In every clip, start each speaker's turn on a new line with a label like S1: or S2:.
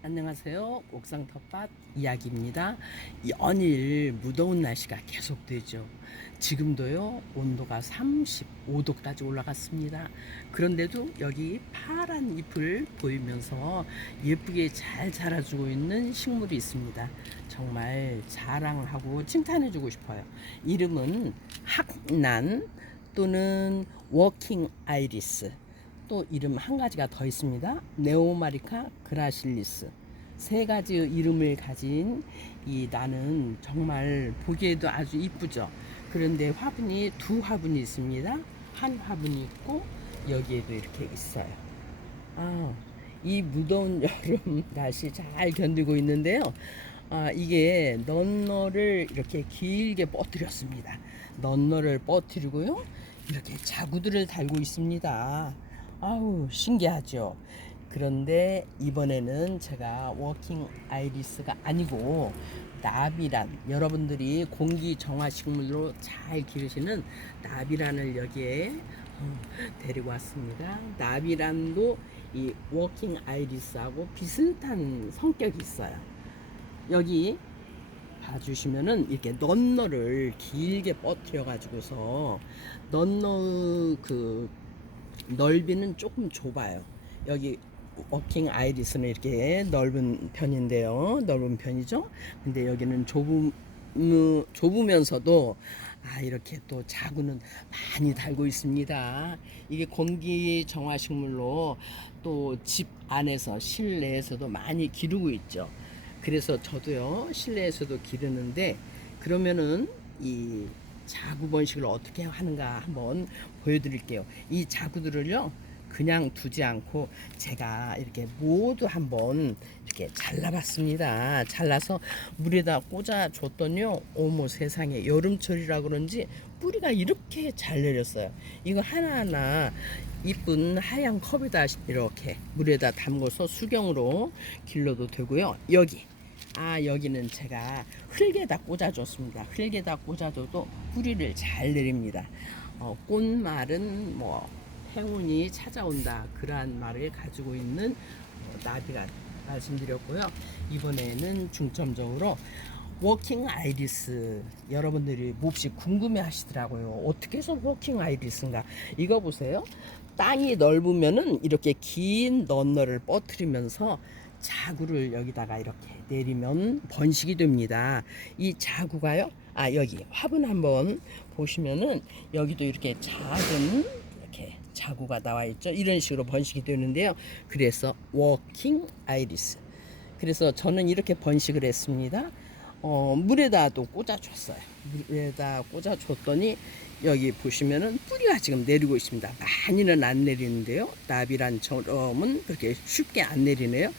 S1: 안녕하세요. 옥상 텃밭 이야기입니다. 연일 무더운 날씨가 계속되죠. 지금도요, 온도가 35도까지 올라갔습니다. 그런데도 여기 파란 잎을 보이면서 예쁘게 잘 자라주고 있는 식물이 있습니다. 정말 자랑하고 칭찬해주고 싶어요. 이름은 학난 또는 워킹 아이리스. 또 이름 한 가지가 더 있습니다. 네오마리카 그라실리스. 세 가지 이름을 가진 이 나는 정말 보기에도 아주 이쁘죠. 그런데 화분이 두 화분이 있습니다. 한 화분이 있고 여기에도 이렇게 있어요. 아, 이 무더운 여름 날씨 잘 견디고 있는데요. 아, 이게 넌너를 이렇게 길게 뻗뜨렸습니다. 넌너를 뻗뜨리고요. 이렇게 자구들을 달고 있습니다. 아우, 신기하죠? 그런데 이번에는 제가 워킹 아이리스가 아니고 나비란 여러분들이 공기 정화 식물로 잘 기르시는 나비란을 여기에 어, 데리고 왔습니다. 나비란도 이 워킹 아이리스하고 비슷한 성격이 있어요. 여기 봐주시면은 이렇게 넌너를 길게 뻗뜨려 가지고서 넌너 그 넓이는 조금 좁아요. 여기 워킹 아이리스는 이렇게 넓은 편인데요. 넓은 편이죠. 근데 여기는 좁음 음, 좁으면서도 아 이렇게 또 자구는 많이 달고 있습니다. 이게 공기 정화 식물로 또 집 안에서 실내에서도 많이 기르고 있죠. 그래서 저도요 실내에서도 기르는데 그러면은 이 자구 번식을 어떻게 하는가 한번 보여드릴게요. 이 자구들을요 그냥 두지 않고 제가 이렇게 모두 한번 이렇게 잘라봤습니다. 잘라서 물에다 꽂아 줬더니요 어머 세상에 여름철이라 그런지 뿌리가 이렇게 잘 내렸어요. 이거 하나하나 이쁜 하얀 컵에다 이렇게 물에다 담궈서 수경으로 길러도 되고요. 여기 아 여기는 제가 흙에다 꽂아줬습니다. 흙에다 꽂아줘도 뿌리를 잘 내립니다. 어, 꽃말은 뭐 행운이 찾아온다 그러한 말을 가지고 있는 어, 나비가 말씀드렸고요. 이번에는 중점적으로 워킹 아이리스 여러분들이 몹시 궁금해 하시더라고요. 어떻게 해서 워킹 아이리스인가? 이거 보세요. 땅이 넓으면은 이렇게 긴 넌너를 뻗트리면서 자구를 여기다가 이렇게 내리면 번식이 됩니다. 이 자구가요. 아 여기 화분 한번 보시면은 여기도 이렇게 작은 이렇게 자구가 나와 있죠. 이런 식으로 번식이 되는데요. 그래서 워킹 아이리스. 그래서 저는 이렇게 번식을 했습니다. 어, 물에다도 꽂아줬어요. 물에다 꽂아줬더니 여기 보시면은 뿌리가 지금 내리고 있습니다. 많이는 안 내리는데요. 나비란처럼은 그렇게 쉽게 안 내리네요.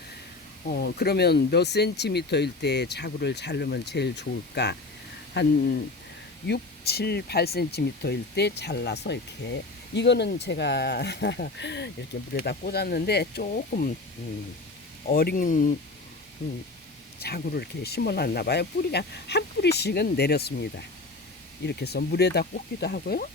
S1: 어, 그러면 몇 센티미터일 때 자구를 자르면 제일 좋을까? 한 6, 7, 8cm일 때 잘라서 이렇게 이거는 제가 이렇게 물에다 꽂았는데 조금 음, 어린 음, 자구를 이렇게 심어놨나 봐요. 뿌리가 한 뿌리씩은 내렸습니다. 이렇게 해서 물에다 꽂기도 하고요.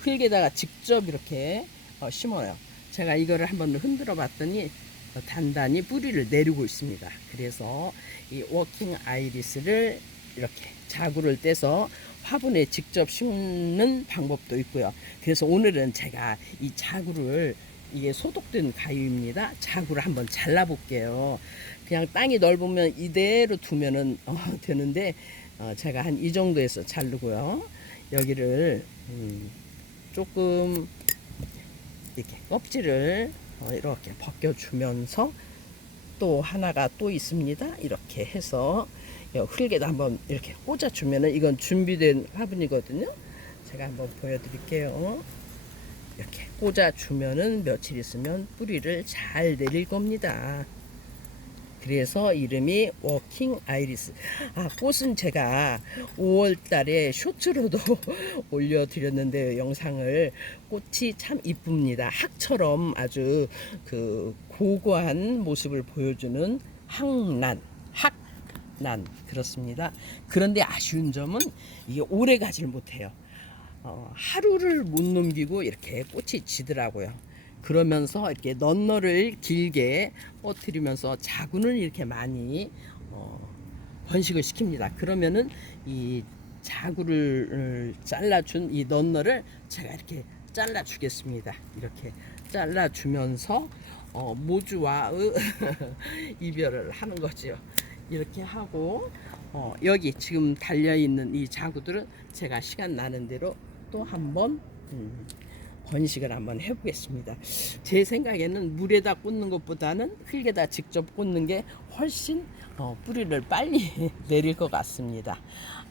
S1: 흙에다가 직접 이렇게 어, 심어요. 제가 이거를 한번 흔들어 봤더니 어, 단단히 뿌리를 내리고 있습니다. 그래서 이 워킹 아이리스를 이렇게 자구를 떼서 화분에 직접 심는 방법도 있고요. 그래서 오늘은 제가 이 자구를 이게 소독된 가위입니다. 자구를 한번 잘라 볼게요. 그냥 땅이 넓으면 이대로 두면은 어, 되는데 어, 제가 한 이 정도에서 자르고요. 여기를 음, 조금 이렇게 껍질을 어, 이렇게 벗겨주면서 또 하나가 또 있습니다. 이렇게 해서 흙에다 한번 이렇게 꽂아주면은 이건 준비된 화분이거든요. 제가 한번 보여드릴게요. 이렇게 꽂아주면은 며칠 있으면 뿌리를 잘 내릴 겁니다. 그래서 이름이 워킹 아이리스. 아, 꽃은 제가 5월 달에 쇼츠로도 올려드렸는데요, 영상을. 꽃이 참 이쁩니다. 학처럼 아주 그 고고한 모습을 보여주는 항란, 학란. 그렇습니다. 그런데 아쉬운 점은 이게 오래 가질 못해요. 어, 하루를 못 넘기고 이렇게 꽃이 지더라고요. 그러면서 이렇게 넌너를 길게 뻗뜨리면서 자구는 이렇게 많이 어, 번식을 시킵니다. 그러면은 이 자구를 어, 잘라준 이 넌너를 제가 이렇게 잘라주겠습니다. 이렇게 잘라주면서 어, 모주와의 이별을 하는 거죠. 이렇게 하고 어, 여기 지금 달려 있는 이 자구들은 제가 시간 나는 대로 또 한번 음, 번식을 한번 해보겠습니다. 제 생각에는 물에다 꽂는 것보다는 흙에다 직접 꽂는 게 훨씬 어, 뿌리를 빨리 내릴 것 같습니다.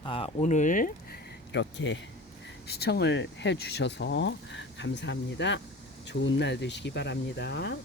S1: 아, 오늘 이렇게 시청을 해주셔서 감사합니다. 좋은 날 되시기 바랍니다.